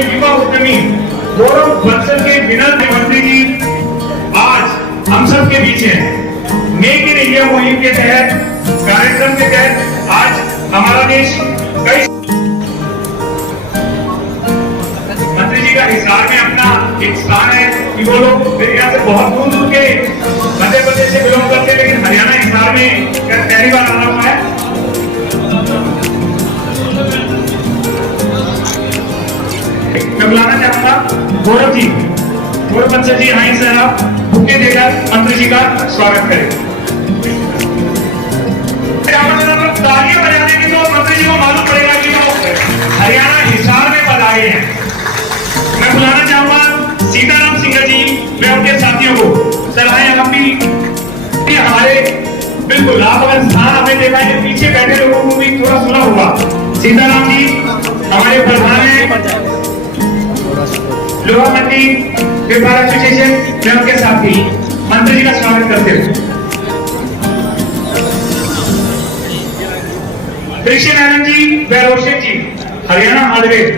हमारे युवा उद्यमी गौरव बंसल के विनर मंत्री जी आज हम सब के बीच हैं। मेक इन इंडिया मुहिम के तहत कार्यक्रम के तहत आज हमारा देश कई मंत्री जी का हिसार में अपना एक स्थान है कि वो लोग मेरे यहाँ से बहुत दूर दूर के मध्य प्रदेश से बिलोंग करते हैं, लेकिन हरियाणा हिसार में पहली बार आना हुआ है। मैं बुलाना चाहूंगा गौरव जी, गौरव बंसल जी आए सर, आप बुके देकर मंत्री जी का स्वागत करें। तालियां बजाने की तो मंत्री जी को मालूम पड़ेगा कि वो हरियाणा हिसार में पधारे हैं। मैं बुलाना चाहूंगा सीताराम सिंह जी, मैं उनके साथियों को सर आए आप भी हमारे बिल्कुल, आप अगर स्थान आपने देखा है पीछे बैठे लोगों को भी थोड़ा सुना होगा। सीताराम जी हमारे प्रधान है लोहा मंडी व्यापार एसोसिएशन, मैं उनके साथी मंत्री जी का स्वागत करते हुए कृष्ण नारायण जी बैरोशे जी हरियाणा हार्डवेयर,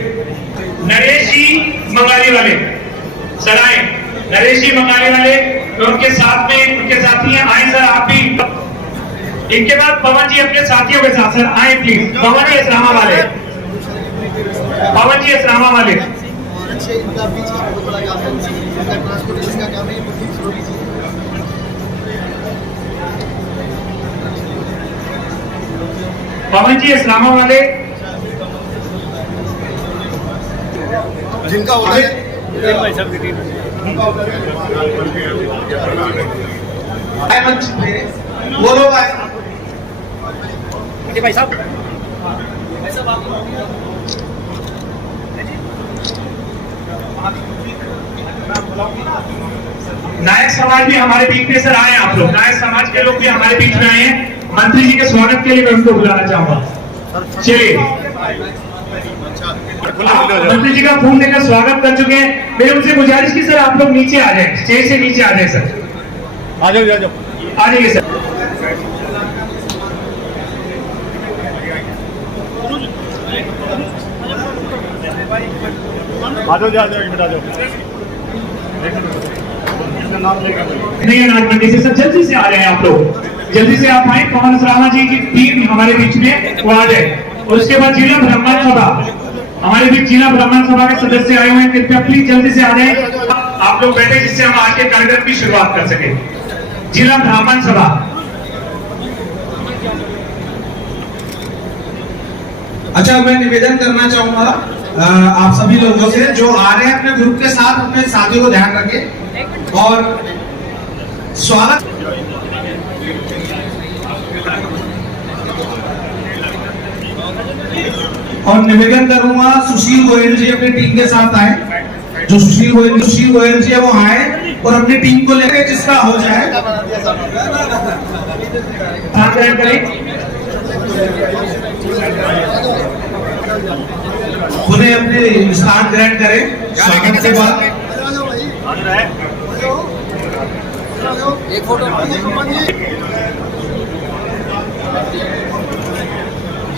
नरेश जी मंगाली वाले सराय, नरेश जी मंगाली वाले तो उनके साथ में उनके साथी हैं, आए सर आप भी। इनके बाद पवन जी अपने साथियों के साथ सर आए प्लीज। पवन जी इस्लामा वाले, पवन जी इस्लामा वाले, पवन जी इस्लामा वाले जिनका होता है वो लोग आए भाई साहब। नायक समाज भी हमारे बीच में सर आए, आप लोग नायक समाज के लोग भी हमारे बीच में आए हैं। मंत्री जी के स्वागत के लिए मैं उनको बुलाना चाहूंगा। चलिए मंत्री जी का फूल देकर स्वागत कर चुके हैं। मेरे उनसे गुजारिश की सर आप लोग नीचे आ जाए, स्टेज से नीचे आ जाए सर, आ जाओ आ जाइए सर। मंडी से सर जल्दी से आ रहे हैं आप लोग, जल्दी से आप आए। पवन शर्मा जी की टीम हमारे बीच में वो आ जाए। और उसके बाद जिला ब्राह्मण सभा, हमारे बीच जिला ब्राह्मण सभा के सदस्य आए हुए हैं, कृपया प्लीज जल्दी से आ जाए। आप लोग बैठे जिससे हम आज के कार्यक्रम की शुरुआत कर सके। जिला ब्राह्मण सभा, अच्छा मैं निवेदन करना चाहूंगा आप सभी लोगों से जो आ रहे हैं अपने ग्रुप के साथ अपने साथियों को ध्यान रखें और स्वागत। और निवेदन करूंगा सुशील गोयल जी अपनी टीम के साथ आए, जो सुशील गोयल जी है वो आए और अपनी टीम को लेकर जिसका हो जाए उन्हें अपने स्थान ग्रहण करें। स्वागत के बाद एक फोटो।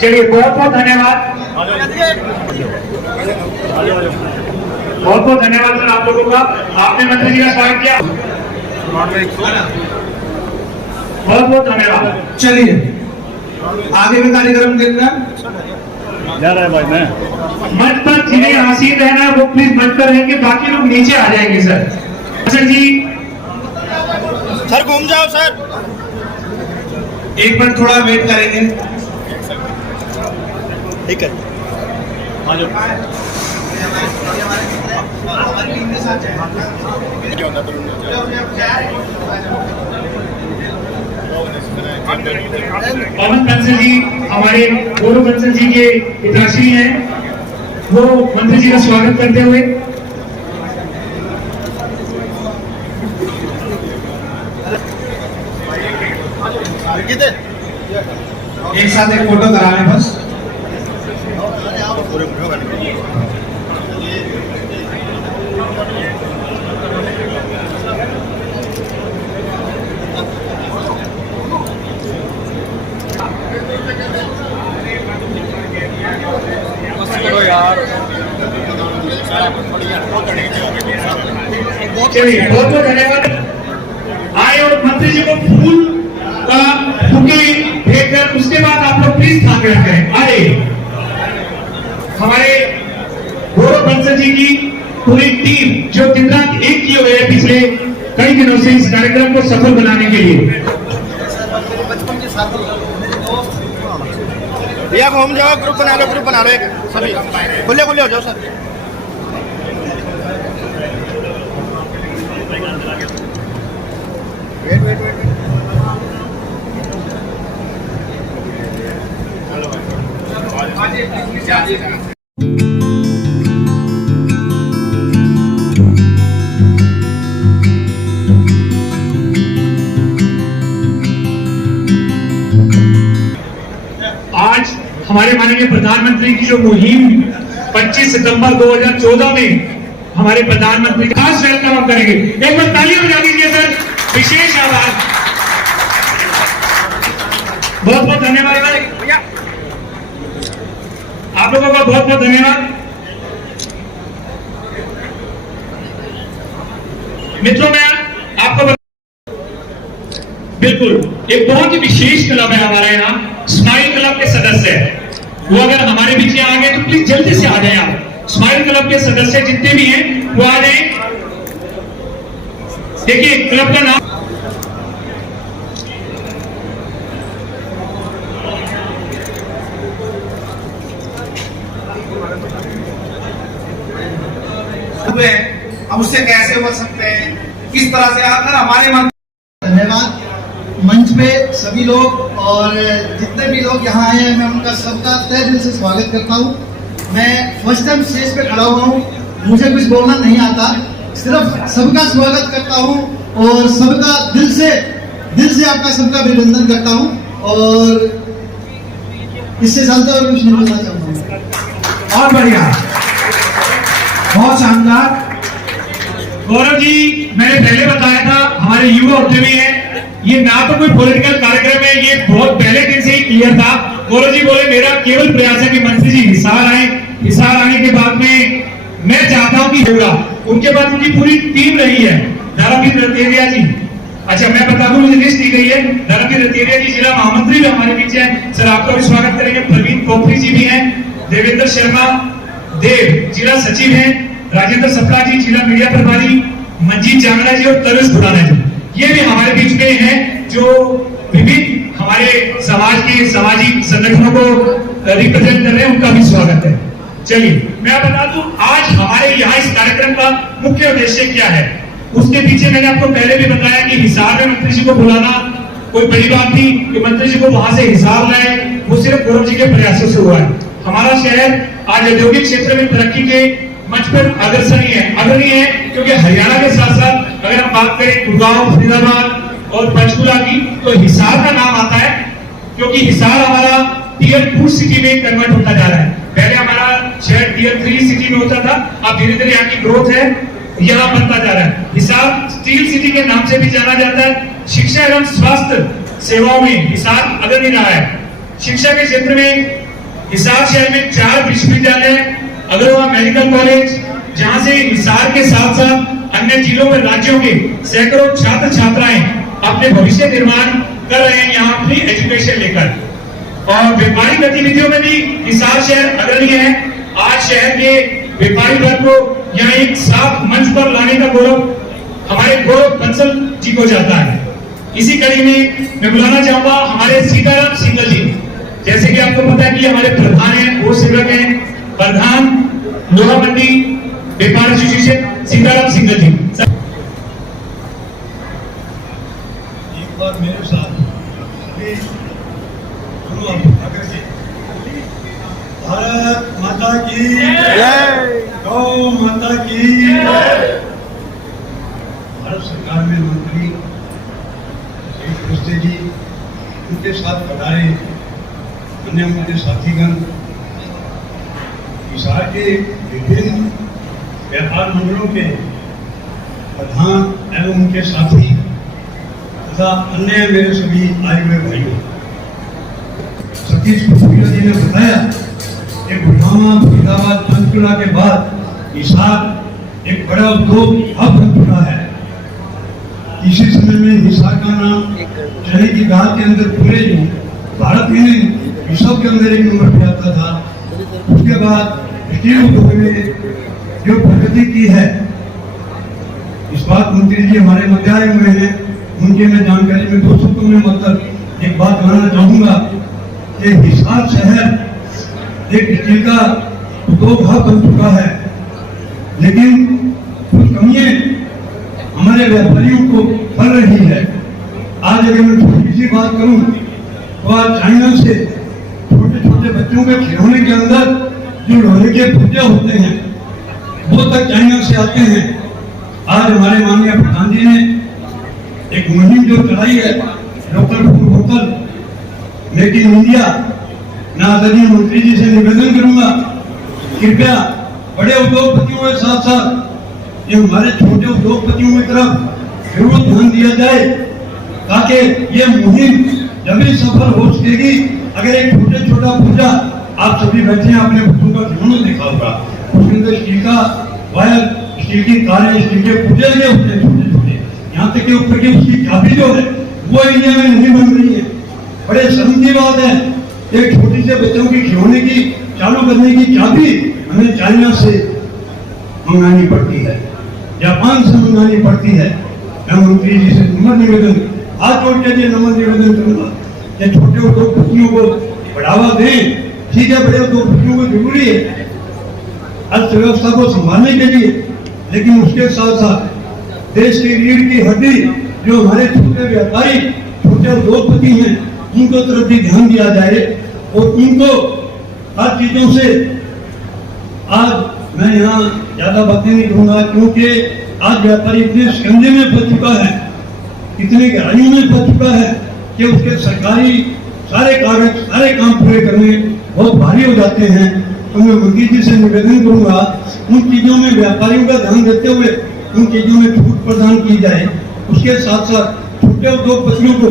चलिए बहुत बहुत धन्यवाद, बहुत बहुत धन्यवाद सर आप लोगों का, आपने मंत्री जी का स्वागत किया, बहुत बहुत धन्यवाद। चलिए आगे भी कार्यक्रम देखना जा रहा है भाई। मैं मंच पर जिन्हें आसीन रहना है वो प्लीज मंच पर रहेंगे, बाकी लोग नीचे आ जाएंगे सर। सर जी सर घूम जाओ सर, एक मिनट थोड़ा वेट करेंगे। ठीक है पवन बंसल जी हमारे गौरव बंसल जी के पिताश्री हैं, वो मंत्री जी का स्वागत करते हुए एक साथ एक फोटो करा लें बस। यार चलिए बहुत बहुत धन्यवाद। आए और मंत्री जी को फूल का बुके भेज कर उसके बाद आप लोग प्लीज स्थान ग्रहण करें। आए हमारे गौरव बंसल जी की पूरी टीम जो दिन रात एक किए हुए है पिछले कई दिनों से इस कार्यक्रम को सफल बनाने के लिए। भैया को हम जाओ, ग्रुप बना लो एक सभी खुले खुले हो जाओ सर। वेट आज हमारे माननीय प्रधानमंत्री की जो मुहिम 25 सितंबर 2014 में हमारे प्रधानमंत्री खास वेलकम हम करेंगे। एक बार तालियां बजा दीजिए सर। विशेष आभार, बहुत बहुत धन्यवाद भैया, आप लोगों का बहुत बहुत धन्यवाद। मित्रों मैं आपको बिल्कुल एक बहुत ही विशेष क्लब है हमारे यहाँ, स्माइल क्लब के सदस्य है वो अगर हमारे बीच में आ गए तो प्लीज जल्दी से आ जाए। आप स्माइल क्लब के सदस्य जितने भी हैं वो आ जाए। देखिए क्लब का नाम हम उससे कैसे बच सकते हैं, किस तरह से अगर हमारे मन। धन्यवाद। मंच पे सभी लोग और जितने भी लोग यहाँ आए हैं मैं उनका सबका तहे दिल से स्वागत करता हूँ। मैं फर्स्ट टाइम स्टेज पे खड़ा हुआ हूँ, मुझे कुछ बोलना नहीं आता, सिर्फ सबका स्वागत करता हूँ और सबका दिल से आपका सबका अभिनंदन करता हूँ और इससे ज्यादा और कुछ नहीं बोलना चाहूँगा। और बढ़िया, बहुत शानदार। गौरव जी मैंने पहले बताया था हमारे युवा उद्यमी हैं, ये ना तो कोई पॉलिटिकल कार्यक्रम है, ये बहुत पहले दिन से ही क्लियर था। गौरव जी बोले मेरा केवल प्रयास है कि मंत्री जी हिसार आए, हिसार आने के बाद में मैं चाहता हूं कि होगा। उनके बाद उनकी पूरी टीम रही है। धर्मवीर रतेरिया जी, अच्छा मैं बता दूं मुझे लिस्ट दी गई है। धर्मवीर रतेरिया जी जिला महामंत्री भी हमारे बीच है, सर आपका भी स्वागत करेंगे। प्रवीण कोपरी जी भी हैं, देवेंद्र शर्मा देव जिला सचिव हैं, राजेंद्र सप्ता जी जिला मीडिया प्रभारी, मंजीत जांगड़ा जी और तरुष खुराना जी ये भी हमारे बीच में हैं जो विभिन्न हमारे समाज के सामाजिक संगठनों को रिप्रेजेंट कर रहे हैं, उनका भी स्वागत है। चलिए मैं बता दूं आज हमारे यहाँ इस कार्यक्रम का मुख्य उद्देश्य क्या है। उसके पीछे मैंने आपको पहले भी बताया कि हिसार में मंत्री जी को बुलाना कोई बड़ी बात थी कि मंत्री जी को वहां से हिसार लाए, वो सिर्फ गौरव जी के प्रयासों से हुआ है। हमारा शहर आज औद्योगिक क्षेत्र में तरक्की के मंच पर अग्रणी है क्योंकि हरियाणा के साथ साथ अगर हम बात करें गुड़गांव, फरीदाबाद और पंचकुला की तो हिसार का नाम आता है क्योंकि हिसार हमारा टियर 2 सिटी में कन्वर्ट होता जा रहा है। पहले हमारा शहर टियर 3 सिटी में होता था, अब धीरे धीरे यहाँ की ग्रोथ है, यहाँ बनता जा रहा है। हिसार स्टील सिटी के नाम से भी जाना जाता है। शिक्षा एवं स्वास्थ्य सेवाओं में हिसार अग्रणी रहा है। शिक्षा के क्षेत्र में हिसार शहर में 4 विश्वविद्यालय, अग्रवाल मेडिकल कॉलेज, जहां से हिसार के साथ साथ अन्य जिलों में राज्यों के सैकड़ों छात्र छात्राएं अपने भविष्य निर्माण कर रहे हैं यहाँ फ्री एजुकेशन लेकर। और व्यापारिक गतिविधियों में भी हिसार शहर अग्रणी है। आज शहर के व्यापारी वर्ग को यहाँ एक साफ मंच पर लाने का गौरव हमारे गौरव बंसल जी को जाता है। इसी कड़ी में मैं बुलाना चाहूंगा हमारे सीताराम सिंगल जी। जैसे कि आपको पता है कि हमारे प्रधान है, बोर्ड सेवक है, प्रधान लोहा मंडी व्यापार एसोसिएशन सीताराम सिंगल जी। एक बार मेरे साथ सभी गुरु अग्रज जी, भारत माता की जय, गौ माता की जय। भारत सरकार में मंत्री श्री अवस्थी जी, उनके साथ पधारे अन्य उनके साथीगण, हिसार के विभिन्न व्यापार मंडलों के प्रधान एवं उनके साथी तथा अन्य मेरे सभी आए हुए भाइयों। सतीश कुशवाहा जी ने बताया कि गुड़गांव, फरीदाबाद, पंचकुला के बाद हिसार एक बड़ा उद्योग हब बन चुका है। इसी समय में हिसार का नाम चने की दाल के अंदर पूरे भारत में विश्व के अंदर एक नंबर पे आता था। उसके बाद स्टील उद्योग में जो प्रगति की है, इस्पात मंत्री जी हमारे मध्य आए हुए हैं, उनके मैं जानकारी में 2 शब्दों में मतलब एक बात कहना चाहूंगा कि हिसार शहर एक स्टील का उद्योग हब बन चुका है, लेकिन कुछ कमियां हमारे व्यापारियों को पड़ रही है। आज अगर मैं थोड़ी सी बात करूं तो आज चाइना से छोटे छोटे बच्चों के खिलौने के अंदर जो लोहे के पुर्जे होते हैं वो तक चाइना से आते हैं। आज हमारे माननीय प्रधान जी ने एक मुहिम जो चलाई है, local for vocal, make in India, मैं आदरणीय मंत्री जी से निवेदन करूंगा कृपया बड़े उद्योगपतियों के साथ साथ ये हमारे छोटे उद्योगपतियों की तरफ जरूर ध्यान दिया जाए, ताकि ये मुहिम जब भी सफल हो सकेगी। अगर एक छोटा पूजा आप सभी बच्चे अपने बच्चों का खिलौना देखा होगा, उसके अंदर स्टील का वायर, स्टील की तारें, स्टील के पूजे लगे होते हैं छोटे छोटे, यहाँ तक के ऊपर की उसकी चाबी जो है वो इंडिया में नहीं बन रही है। बड़े शर्म की बात है, एक छोटी से बच्चों की खिलौने की चालू करने की चाबी हमें चाइना से मंगानी पड़ती है, जापान से मंगानी पड़ती है। मैं मंत्री जी से नम्र निवेदन, हाथ जोड़ के नम्र निवेदन करूंगा कि छोटे उद्योगपतियों को बढ़ावा दें। ठीक है, बड़े उद्योगपतियों को जरूरी है अर्थव्यवस्था को संभालने के लिए, लेकिन उसके साथ साथ देश की रीढ़ की हड्डी जो हमारे छोटे व्यापारी, छोटे उद्योगपति हैं, उनको तरफ भी ध्यान दिया जाए और उनको हर चीजों से। आज मैं यहाँ ज्यादा बातें नहीं करूंगा, क्योंकि आज व्यापारी इतने शिकंजे में फंस चुका है, इतने गहराइयों में फंस चुका है कि उसके सरकारी सारे कागज, सारे काम पूरे करने बहुत भारी हो जाते हैं। तो मैं मंत्री जी से निवेदन करूंगा उन चीजों में व्यापारियों का ध्यान देते हुए उन चीजों में छूट प्रदान की जाए। उसके साथ साथ छोटे उद्योगपतियों को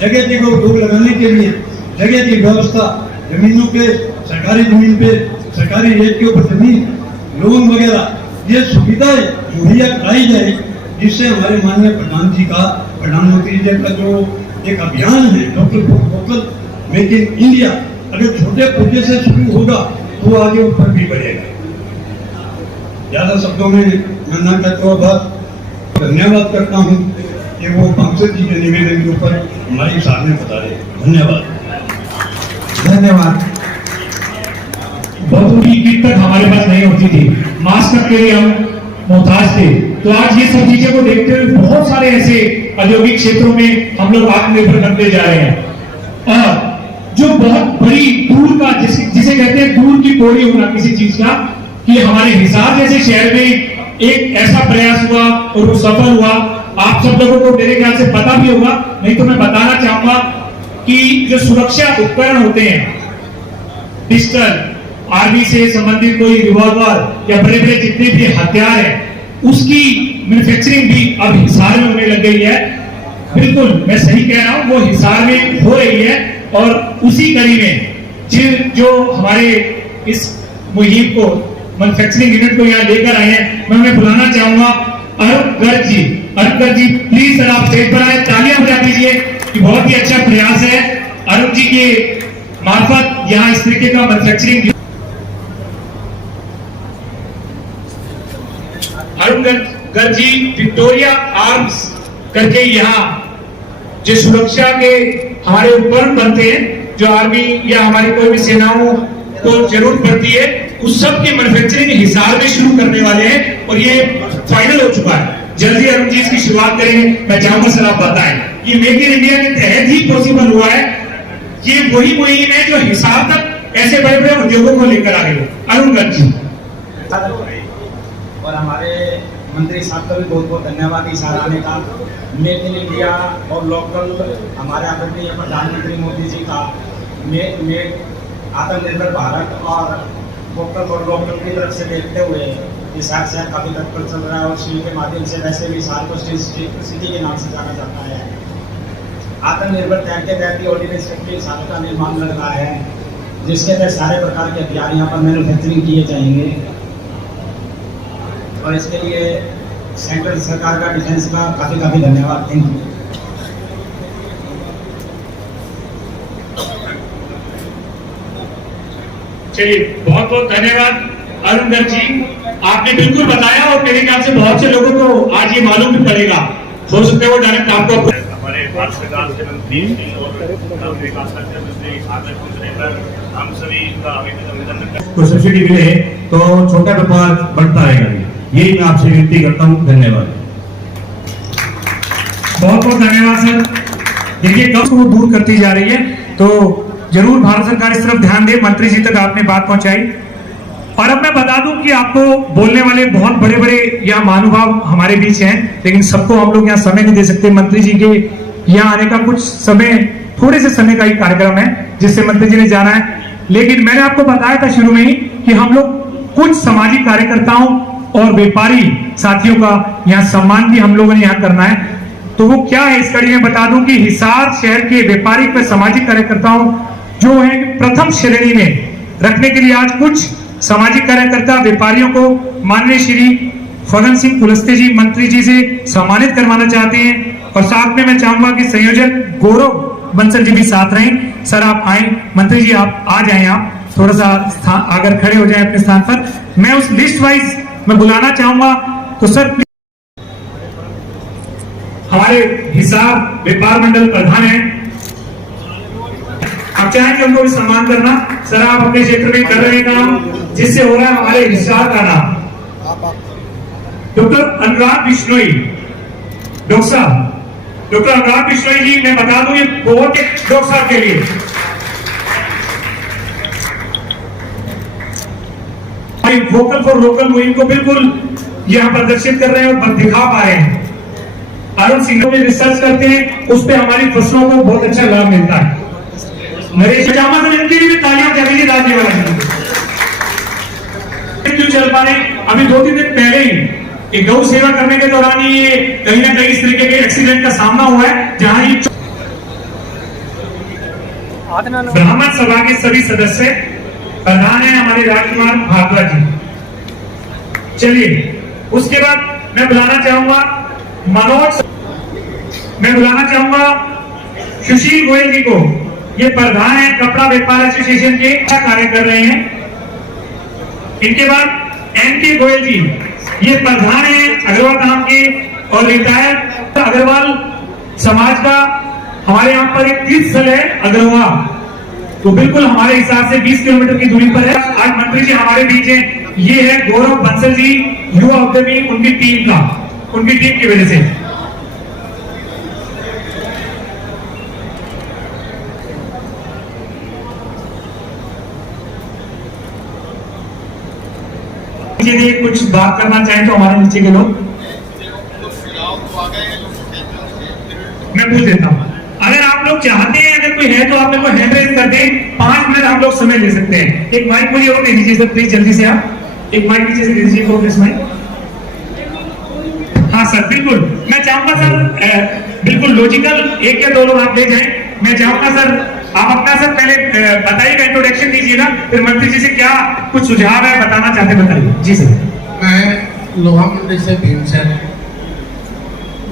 जगह जगह उद्योग लगाने के लिए जगह की व्यवस्था, जमीनों के सरकारी जमीन पे सरकारी रेट के ऊपर जमीन, लोन वगैरह, ये सुविधाएं मुहैया कराई जाए, जिससे हमारे माननीय प्रधानमंत्री जी का जो एक अभियान है local for vocal, make in India, अगर छोटे पुर्जे से शुरू होगा तो आगे ऊपर भी बढ़ेगा। ज्यादा शब्दों में मैं ना कहता हूँ, बहुत धन्यवाद करता हूँ कि वो पंकज जी के निवेदन के ऊपर हमारी सामने बता रहे। धन्यवाद। बहुत की किट तक हमारे पास नहीं होती थी, मास्क के लिए हम मोहताज थे। तो आज ये सब चीजों को देखते हुए बहुत सारे ऐसे औद्योगिक क्षेत्रों में हम लोग आत्मनिर्भर बनते जा रहे हैं। और जो बहुत बड़ी दूर का जिसे कहते हैं दूर की कोड़ी होना किसी चीज का, कि हमारे हिसार जैसे शहर में एक ऐसा प्रयास हुआ और वो सफल हुआ। आप सब लोगों को मेरे ख्याल से पता भी होगा, नहीं तो मैं बताना चाहूंगा कि जो सुरक्षा उपकरण होते हैं, पिस्टल, आर्मी से संबंधित कोई रिवॉल्वर या बड़े बड़े जितने भी हथियार हैं, उसकी मैन्युफैक्चरिंग भी अब हिसार में होने लग गई है। बिल्कुल मैं सही कह रहा हूं, वो हिसार में हो रही है। और उसी कड़ी में जो हमारे इस मुहिम को, मैन्युफैक्चरिंग यूनिट को यहाँ लेकर आए हैं, मैं उन्हें बुलाना चाहूंगा अरुण गर्ग जी। अरुण गर्ग जी प्लीज सर आप स्टेज पर आए, तालियां बजा दीजिए कि बहुत ही अच्छा प्रयास है अरुण जी के मार्फत यहाँ इस तरीके का manufacturing. Arun Garg ji Victoria arms करके यहाँ जो सुरक्षा के हमारे उपकरण बनते हैं, जो आर्मी या हमारी कोई भी सेनाओं को जरूरत पड़ती है, उस सब की मैन्युफैक्चरिंग हिसार में शुरू करने वाले हैं और ये फाइनल हो चुका है। जल्दी अरुण जी इसकी शुरुआत करेंगे। मैं चाहूंगा सर आप बताएं, ये मेक इन इंडिया के तहत ही पॉसिबल हुआ है। ये वही मुहिम है जो हिसार तक ऐसे बड़े बड़े उद्योगों को लेकर आ रही है। अरुण गर्ग जी और हमारे मंत्री साहब का भी बहुत बहुत धन्यवाद हिसार आने का। मेक इन इंडिया और लोकल हमारे आदरणीय प्रधानमंत्री मोदी जी का आत्मनिर्भर भारत और वोकल और लोकल की तरफ से देखते हुए हिसार शहर काफी तत्पर चल रहा है और सी के माध्यम से वैसे भी हिसार को सिटी के नाम से जाना जाता है। आत्मनिर्भर तहत के तहत ऑर्डिनेंस फैक्ट्री हिसार का निर्माण लग रहा है, जिसके तहत सारे प्रकार के हथियार यहाँ पर मैन्युफैक्चरिंग किए जाएंगे। और इसके लिए सेंट्रल सरकार का, डिफेंस का काफ़ी धन्यवाद। Thank you. चलिए, बहुत बहुत धन्यवाद अरुण गर्ग जी, आपने बिल्कुल बताया और मेरे ख्याल से बहुत से लोगों को आज ये मालूम भी पड़ेगा, हो सकता है वो डायरेक्ट आपको। हमारे भारत सरकार के मंत्री और विकास मंत्री आदर्श मंत्री पर हम सभी का अभिनंदन। को सब्सिडी मिले तो छोटा व्यापार बढ़ता रहेगा, यही मैं आपसे विनती करता हूँ। धन्यवाद। बहुत बहुत धन्यवाद सर। देखिए कब वो दूर करती जा रही है, तो जरूर भारत सरकार इस तरफ ध्यान दे। मंत्री जी तक आपने बात पहुंचाई। और अब मैं बता दूं कि आपको बोलने वाले बहुत बड़े बड़े यहाँ महानुभाव हमारे बीच हैं, लेकिन सबको हम लोग यहाँ समय नहीं दे सकते। मंत्री जी के यहाँ आने का कुछ समय, थोड़े से समय का ही कार्यक्रम है जिससे मंत्री जी ने जाना है। लेकिन मैंने आपको बताया था शुरू में ही कि हम लोग कुछ सामाजिक कार्यकर्ताओं और व्यापारी साथियों का यहाँ सम्मान भी हम लोगों ने यहाँ करना है। तो वो क्या है, इस कड़ी में बता दूं कि हिसार शहर के व्यापारिक व सामाजिक कार्यकर्ताओं जो है प्रथम श्रेणी में रखने के लिए आज कुछ सामाजिक कार्यकर्ता व्यापारियों को माननीय श्री फगन सिंह कुलस्ते जी मंत्री जी से सम्मानित करवाना चाहते हैं। और साथ में मैं चाहूंगा कि संयोजक गौरव बंसल जी भी साथ रहें। सर आप आए, मंत्री जी आप आ जाएं, आप थोड़ा सा अगर खड़े हो जाएं अपने स्थान पर। मैं उस लिस्ट वाइज मैं बुलाना चाहूंगा, तो सर हमारे हिसार व्यापार मंडल प्रधान हैं, आप चाहेंगे उनको भी सम्मान करना। सर आप अपने क्षेत्र में कर रहे हैं काम, जिससे हो रहा है हमारे हिसार का नाम। डॉक्टर अनुराग बिश्नोई, डॉक्टर साहब, डॉक्टर अनुराग बिश्नोई जी, मैं बता दूं ये बहुत डॉक्टर साहब के लिए वोकल फॉर लोकल मुहिम को बिल्कुल यहां प्रदर्शित कर रहे हैं और दिखा पा रहे हैं। अरुण सिंह में रिसर्च करते हैं, उस पर हमारी फसलों को बहुत अच्छा लाभ मिलता है। नरेश जामा सर, इनके लिए भी तालियां क्या लीजिए राज्य वाला क्यों चल पा रहे। अभी 2-3 दिन पहले ही एक गौ सेवा करने के दौरान ये कहीं ना कहीं इस तरीके के एक्सीडेंट का सामना हुआ है, जहां ये ब्राह्मण सभा के सभी सदस्य प्रधान है हमारे राजकुमार भारद्वाज जी। चलिए उसके बाद मैं बुलाना चाहूंगा मनोज, मैं बुलाना चाहूंगा सुशील गोयल जी को, ये प्रधान है कपड़ा व्यापार एसोसिएशन के, अच्छा कार्य कर रहे हैं। इनके बाद एनके गोयल जी, ये प्रधान है अग्रवाल धाम के और रिटायर्ड अग्रवाल समाज का। हमारे यहाँ पर एक तीर्थ स्थल है अग्रवाल, तो बिल्कुल हमारे हिसाब से 20 किलोमीटर की दूरी पर है। आज मंत्री जी हमारे बीच हैं, ये है गौरव बंसल जी, युवा उद्यमी, उनकी टीम का, उनकी टीम की वजह से। यदि कुछ बात करना चाहें तो हमारे नीचे के लोग, मैं पूछ देता हूं। अगर आप लोग चाहते हैं, अगर कोई है तो आप मेरे को हैंड रेज कर दें, 5 मिनट हम लोग समय ले सकते हैं। एक माइक मुझे और दे दीजिए सर प्लीज, जल्दी से आप एक माइक नीचे से दे दीजिए प्रोग्रेस माइक। हाँ सर बिल्कुल, मैं चाहूंगा सर बिल्कुल लॉजिकल एक या 2 लोग आप ले जाएं। मैं चाहूंगा सर आप अपना सर पहले बताइएगा, इंट्रोडक्शन दीजिएगा, फिर मंत्री जी से क्या कुछ सुझाव है बताना चाहते बताइए। जी सर। मैं लोहा मंडी से भीमसेन,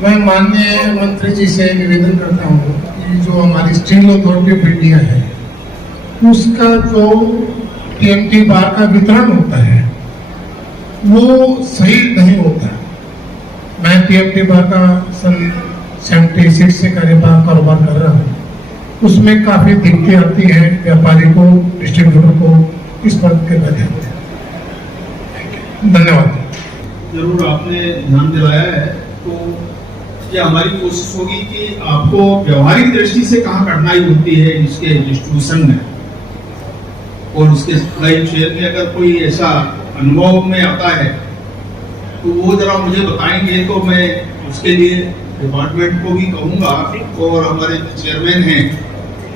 मैं माननीय मंत्री जी से निवेदन करता हूँ कि जो हमारी स्टील अथॉरिटी ऑफ इंडिया है उसका जो टीएमटी बार का वितरण होता है वो सही नहीं होता। मैं टीएमटी बार का सन 76 से कारोबार कर रहा हूँ, उसमें काफी दिक्कतें आती हैं व्यापारी को, डिस्ट्रीब्यूटर को, इस पर के माध्यम से। धन्यवाद। जरूर आपने ध्यान दिलाया है, तो ये हमारी कोशिश होगी कि आपको व्यवहारिक दृष्टि से कहाँ कठिनाई होती है इसके डिस्ट्रीब्यूशन में और उसके सप्लाई चेन में। अगर कोई ऐसा अनुभव में आता है तो वो जरा मुझे बताएंगे, तो मैं उसके लिए डिपार्टमेंट को भी कहूँगा और हमारे चेयरमैन हैं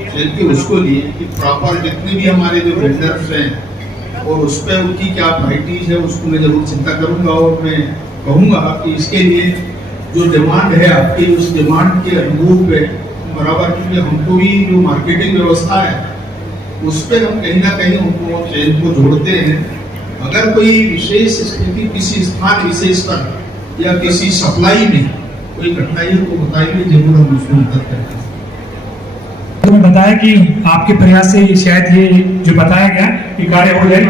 सेल के उसको लिए कि प्रॉपर जितने भी हमारे जो वेंडर्स हैं और उस पर उनकी क्या वैराइटीज है उसको मैं जरूर चिंता करूँगा। और मैं कहूँगा कि इसके लिए जो डिमांड है आपकी, उस डिमांड के अनुरूप है बराबर, क्योंकि हमको भी जो मार्केटिंग व्यवस्था है उस पर हम कहीं ना कहीं उनको चेन को जोड़ते हैं अगर कोई विशेष स्थिति किसी स्थान विशेष पर या किसी सप्लाई में कोई कठिनाई को बताइए, जरूर हम उसको मदद करेंगे। तुम्हें बताया कि आपके प्रयास से शायद ये जो बताया गया कि कार्य हो जाए।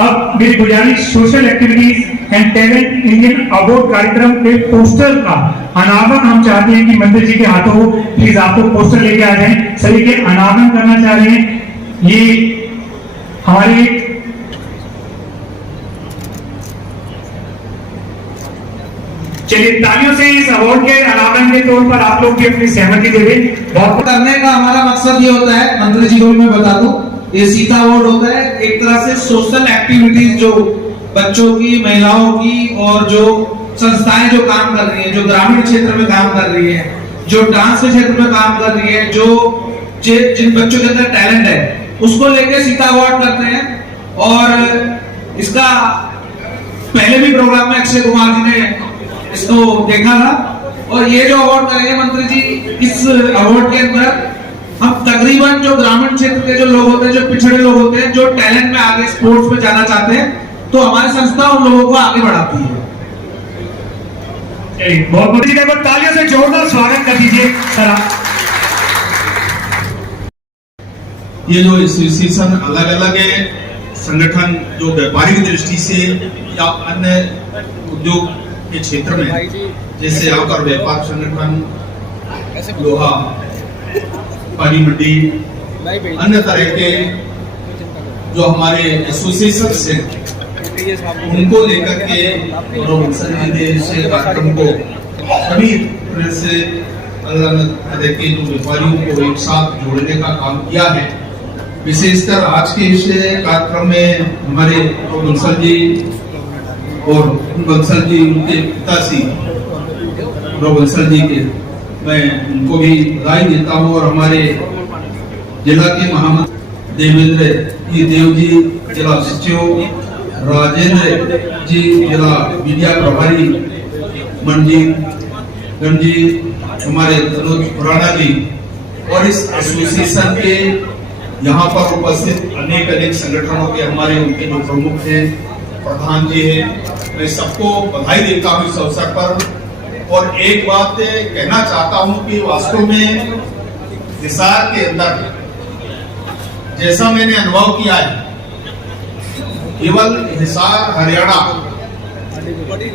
अब मेरी गुजारिश, social activities and talent Indian award कार्यक्रम के पोस्टर का अनावरण हम चाहते हैं कि मंत्री जी के हाथों हो। प्लीज आप लोग पोस्टर लेके आ जाएं, सभी के अनावरण करना चाह रहे हैं। ये हमारे चलिए तालियों से इस अवार्ड के अनावरण के तौर पर आप लोग भी अपनी सहमति दे दें। बहुत करने का हमारा मकसद ये होता है, मंत्री जी को भी मैं बता दूं, ये सीता अवार्ड होता है एक तरह से सोशल एक्टिविटीज जो बच्चों की, महिलाओं की और जो संस्थाएं जो काम कर रही हैं, जो ग्रामीण क्षेत्र में काम कर रही हैं, जो डांस के क्षेत्र में काम कर रही है, जो जिन बच्चों के अंदर टैलेंट है, उसको लेके सीता अवार्ड करते हैं। और इसका पहले भी प्रोग्राम में अक्षय कुमार जी ने इसको देखा था। और ये जो अवार्ड करेंगे मंत्री जी, इस अवार्ड के अंदर हम तकरीबन जो ग्रामीण क्षेत्र के जो लोग होते हैं, जो पिछड़े लोग होते हैं, जो टैलेंट में आगे स्पोर्ट्स में जाना चाहते हैं, तो हमारी संस्था उन लोगों को आगे बढ़ाती है। बहुत बहुत तालियों से जोरदार स्वागत कर दीजिए सर। ये जो एसोसिएशन अलग अलग संगठन जो व्यापारिक दृष्टि से या अन्य उद्योग के क्षेत्र में, जैसे यहाँ पर व्यापार संगठन, लोहा, पानी मंडी, अन्य तरह के जो हमारे एसोसिएशन हैं, उनको लेकर के कार्यक्रम को सभी तरह से अलग तरह के जो व्यापारियों को एक साथ जोड़ने का काम किया है। विशेषकर आज के इस कार्यक्रम में हमारे बंसल जी और बंसल जी, उनके पिताश्री बंसल जी के मैं उनको भी बधाई देता हूँ। और हमारे जिला के महामंत्री देवेंद्र देव जी, जिला सचिव राजेंद्र जी, जिला मीडिया प्रभारी मंजीत गंज जी, हमारे तनुज खुराना जी, और इस एसोसिएशन के यहाँ पर उपस्थित अनेक संगठनों के हमारे उनके जो प्रमुख हैं, प्रधान जी हैं, मैं सबको बधाई देता हूँ इस अवसर पर। और एक बात कहना चाहता हूँ कि वास्तव में हिसार के अंदर जैसा मैंने अनुभव किया है, केवल हिसार हरियाणा,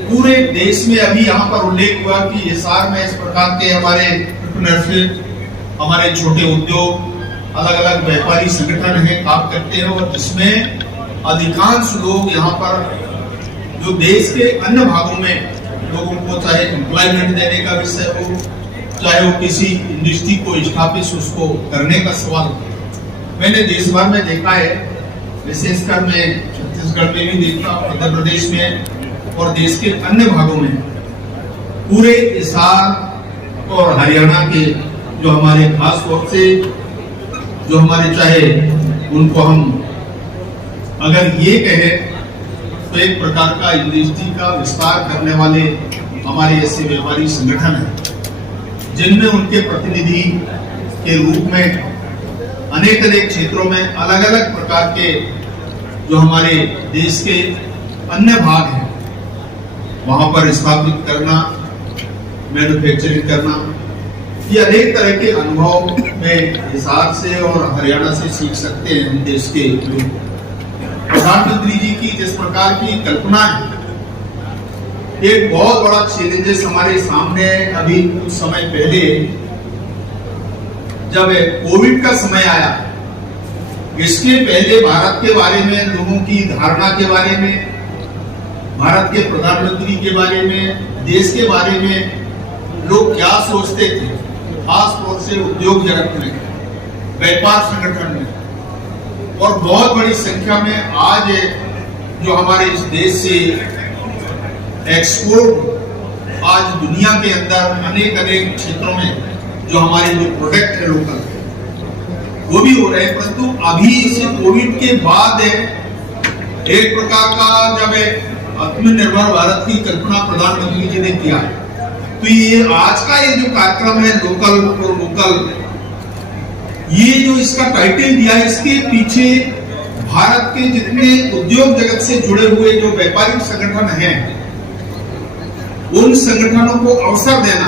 पूरे देश में अभी यहाँ पर उल्लेख हुआ कि हिसार में इस प्रकार के हमारे एंटरप्रेन्योरशिप, हमारे छोटे उद्योग, अलग अलग व्यापारी संगठन हैं, काम करते हैं। और जिसमें अधिकांश लोग यहाँ पर जो देश के अन्य भागों में लोगों को चाहे एम्प्लॉयमेंट देने का विषय हो, चाहे वो किसी इंडस्ट्री को स्थापित उसको करने का सवाल, मैंने देश भर में देखा है, विशेषकर मैं छत्तीसगढ़ में भी देखता हूँ, मध्य प्रदेश में और देश के अन्य भागों में। पूरे हिसार और हरियाणा के जो हमारे खास तौर से जो हमारे, चाहे उनको हम अगर ये कहें तो एक प्रकार का इंडस्ट्री का विस्तार करने वाले हमारे ऐसे व्यापारी संगठन हैं, जिनमें उनके प्रतिनिधि के रूप में अनेक क्षेत्रों में अलग अलग प्रकार के जो हमारे देश के अन्य भाग हैं, वहां पर स्थापित करना, मैन्युफैक्चरिंग करना, ये अनेक तरह के अनुभव में हिसार से और हरियाणा से सीख सकते हैं हम देश के लोग। प्रधानमंत्री जी की जिस प्रकार की कल्पना है, एक बहुत बड़ा चैलेंजेस हमारे सामने अभी कुछ समय पहले जब कोविड का समय आया, इसके पहले भारत के बारे में, लोगों की धारणा के बारे में, भारत के प्रधानमंत्री के बारे में, देश के बारे में लोग क्या सोचते थे, खास तौर से उद्योग जगत में, व्यापार संगठन में, और बहुत बड़ी संख्या में आज जो हमारे इस देश से एक्सपोर्ट आज दुनिया के अंदर अनेक क्षेत्रों में जो हमारे जो प्रोडक्ट है लोकल, वो भी हो रहे हैं। परंतु अभी इस कोविड के बाद एक प्रकार का जब आत्मनिर्भर भारत की कल्पना प्रधानमंत्री जी ने किया, तो ये आज का ये जो कार्यक्रम है लोकल फॉर लोकल, ये जो इसका टाइटल दिया है, इसके पीछे भारत के जितने उद्योग जगत से जुड़े हुए जो व्यापारिक संगठन हैं, उन संगठनों को अवसर देना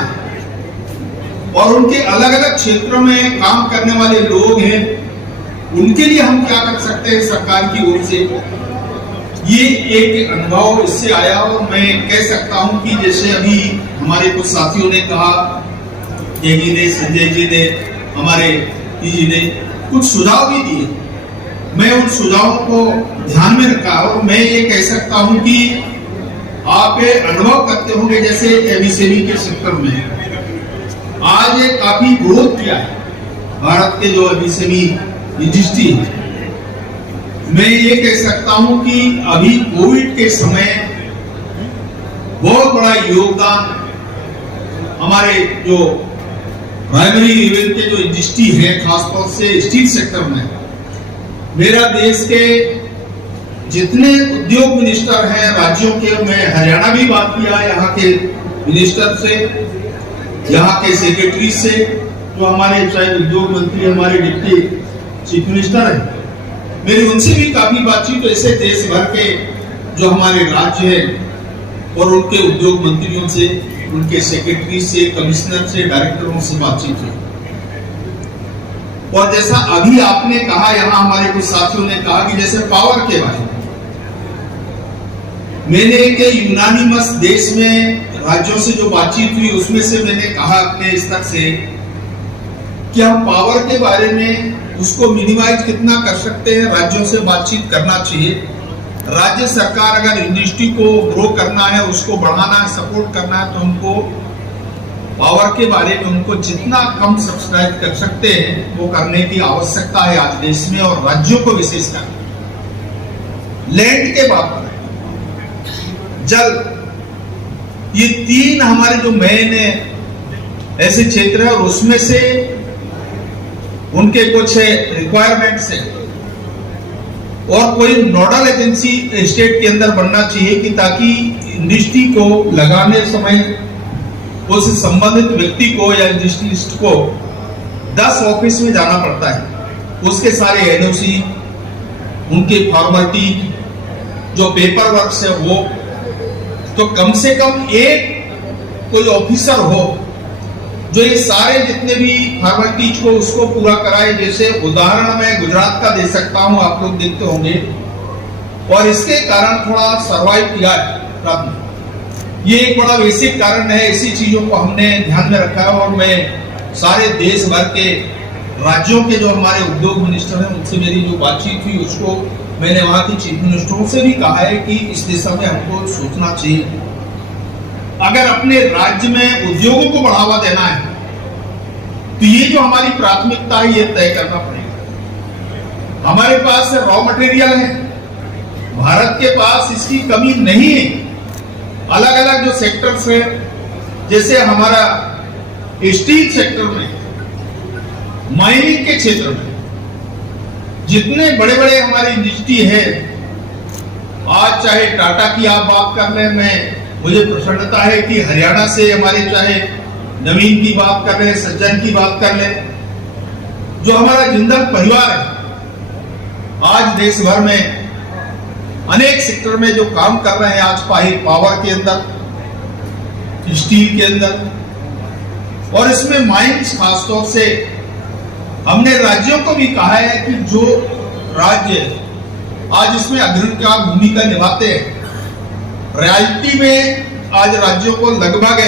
और उनके अलग अलग क्षेत्रों में काम करने वाले लोग हैं, उनके लिए हम क्या कर सकते हैं सरकार की ओर से, ये एक अनुभव इससे आया। और मैं कह सकता हूं कि जैसे अभी हमारे कुछ साथियों ने कहा, जी ने, संजय जी ने, हमारे जी ने कुछ सुझाव भी दिए, मैं उन सुझावों को ध्यान में रखा और मैं ये कह सकता हूं कि आप ये अनुभव करते होंगे जैसे एमएसएमई के सेक्टर में आज ये काफी ग्रोथ किया है भारत के जो एमएसएमई इंडस्ट्री है। मैं ये कह सकता हूं कि अभी कोविड के समय बहुत बड़ा योगदान हमारे जो प्राइमरी लेवल के जो इंडस्ट्री है, खासतौर से स्टील सेक्टर में, मेरा देश के जितने उद्योग मिनिस्टर हैं राज्यों के, मैं हरियाणा भी बात किया यहाँ के मिनिस्टर से, यहाँ के सेक्रेटरी से, जो हमारे चाहे उद्योग मंत्री हमारे डिप्टी चीफ मिनिस्टर हैं, मेरी उनसे भी काफी बातचीत। तो ऐसे देश भर के जो हमारे राज्य हैं और उनके उद्योग मंत्रियों से, उनके सेक्रेटरी से, कमिश्नर से, डायरेक्टरों से बातचीत हुई। और जैसा अभी आपने कहा, यहाँ हमारे कुछ साथियों ने कहा कि जैसे पावर के बारे में, मैंने एक यूनानिमस देश में राज्यों से जो बातचीत हुई उसमें से मैंने कहा अपने स्तर से कि हम पावर के बारे में उसको मिनिमाइज कितना कर सकते हैं, राज्यों से बातचीत करना चाहिए। राज्य सरकार अगर इंडस्ट्री को ग्रो करना है, उसको बढ़ाना है, सपोर्ट करना है, तो हमको पावर के बारे में उनको जितना कम सब्सिडाइज कर सकते हैं वो करने की आवश्यकता है आज देश में, और राज्यों को विशेषकर। लैंड के बात पर जल, ये तीन हमारे जो मेन ऐसे क्षेत्र है और उसमें से उनके कुछ रिक्वायरमेंट्स है और कोई नोडल एजेंसी स्टेट के अंदर बनना चाहिए कि ताकि इंडस्ट्री को लगाने समय उस संबंधित व्यक्ति को या इंडस्ट्रियलिस्ट को 10 ऑफिस में जाना पड़ता है, उसके सारे एनओसी, उनके फॉर्मेलिटी, जो पेपर वर्क है वो, तो कम से कम एक कोई ऑफिसर हो जो ये सारे जितने भी फॉर्मेलिटीज को उसको पूरा कराए। जैसे उदाहरण मैं गुजरात का दे सकता हूं, आप लोग देखते होंगे, और इसके कारण थोड़ा सरवाइव किया है। ये एक बड़ा बेसिक कारण है, इसी चीजों को हमने ध्यान में रखा है। और मैं सारे देश भर के राज्यों के जो हमारे उद्योग मिनिस्टर हैं उनसे मेरी जो बातचीत हुई उसको मैंने वहां के चीफ मिनिस्टरों से भी कहा है कि इस दिशा में हमको सोचना चाहिए। अगर अपने राज्य में उद्योगों को बढ़ावा देना है तो ये जो हमारी प्राथमिकता है ये तय करना पड़ेगा। हमारे पास रॉ मटेरियल है, भारत के पास इसकी कमी नहीं है। अलग अलग जो सेक्टर्स है, जैसे हमारा स्टील सेक्टर में, माइनिंग के क्षेत्र में जितने बड़े बड़े हमारी इंडस्ट्री है, आज चाहे टाटा की आप बात कर लें, मुझे प्रसन्नता है कि हरियाणा से हमारे चाहे नवीन की बात कर रहे हैं, सज्जन की बात कर ले, जो हमारा जिंदल परिवार है, आज देश भर में अनेक सेक्टर में जो काम कर रहे हैं, आज पावर के अंदर, स्टील के अंदर, और इसमें माइंस खासतौर से हमने राज्यों को भी कहा है कि जो राज्य आज इसमें अग्रणी का भूमिका निभाते हैं, रियलिटी में आज राज्यों को लगभग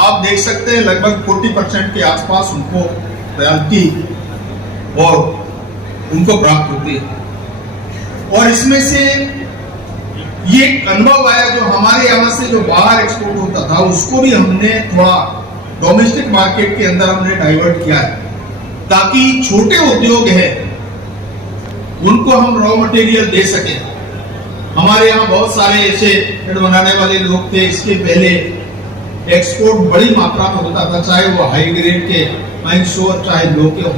आप देख सकते हैं लगभग 40% के आसपास उनको रॉयल्टी और उनको प्राप्त होती है। और इसमें से ये अनुभव आया जो हमारे यहाँ से जो बाहर एक्सपोर्ट होता था उसको भी हमने थोड़ा डोमेस्टिक मार्केट के अंदर हमने डाइवर्ट किया है, ताकि छोटे उद्योग हैं उनको हम रॉ मटेरियल दे सके। हमारे यहाँ बहुत सारे ऐसे पेड़ बनाने वाले लोग थे, इसके पहले एक्सपोर्ट बड़ी मात्रा में होता था, चाहे वो हाई ग्रेड के माइंस हो चाहे लो के हो।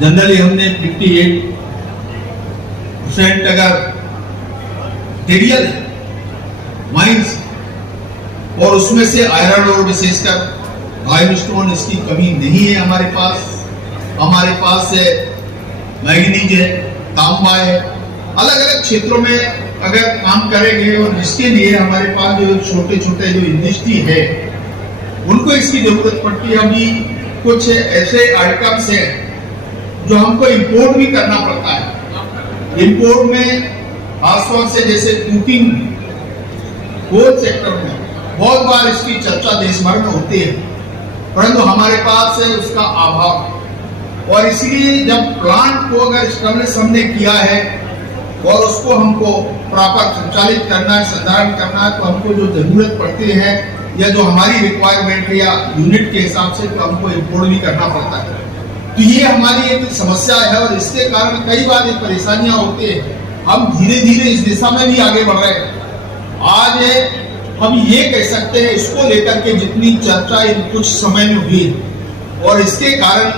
जनरली हमने 58% अगर मटेरियल माइंस, और उसमें से आयरन और विशेषकर लाइमस्टोन इसकी कमी नहीं है हमारे पास। हमारे पास मैग्नीज है, तांबा है, अलग अलग क्षेत्रों में अगर काम करेंगे और जिसके लिए हमारे पास जो छोटे छोटे जो इंडस्ट्री है उनको इसकी जरूरत पड़ती है। अभी कुछ ऐसे आइटम्स हैं जो हमको इंपोर्ट भी करना पड़ता है। इंपोर्ट में खासतौर से जैसे कुकिंग कोल सेक्टर में बहुत बार इसकी चर्चा देश भर में होती है, परंतु हमारे पास है उसका अभाव। और इसलिए जब प्लांट को अगर स्टैब्लिश हमने किया है और उसको हमको प्रॉपर संचालित करना है, संधारण करना है, तो हमको जो जरूरत पड़ती है या जो हमारी रिक्वायरमेंट है या यूनिट के हिसाब से तो हमको इम्पोर्ट भी करना पड़ता है। तो ये हमारी एक समस्या है और इसके कारण कई बार ये परेशानियां होती है। हम धीरे धीरे इस दिशा में भी आगे बढ़ रहे हैं। आज हम ये कह सकते हैं इसको लेकर के जितनी चर्चा इन कुछ समय में हुई और इसके कारण